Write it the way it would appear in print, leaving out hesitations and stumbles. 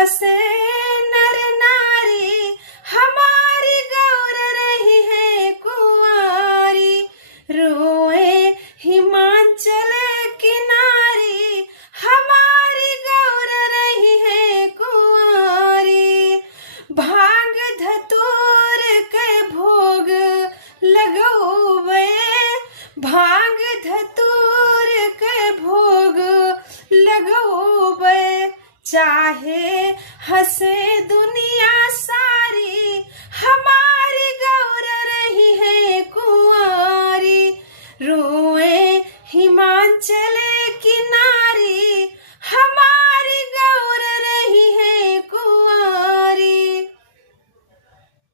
हंसे नर नारी, हमारी गौर रही है कुंवारी। रोए हिमाचल किनारी, हमारी गौर रही है कुंवारी। भांग धतूर के भोग लगौबे, भांग धतूर के भोग लगौबे। चाहे हंसे दुनिया सारी, हमारी गौर रही है कुंवारी। रोए हिमाचल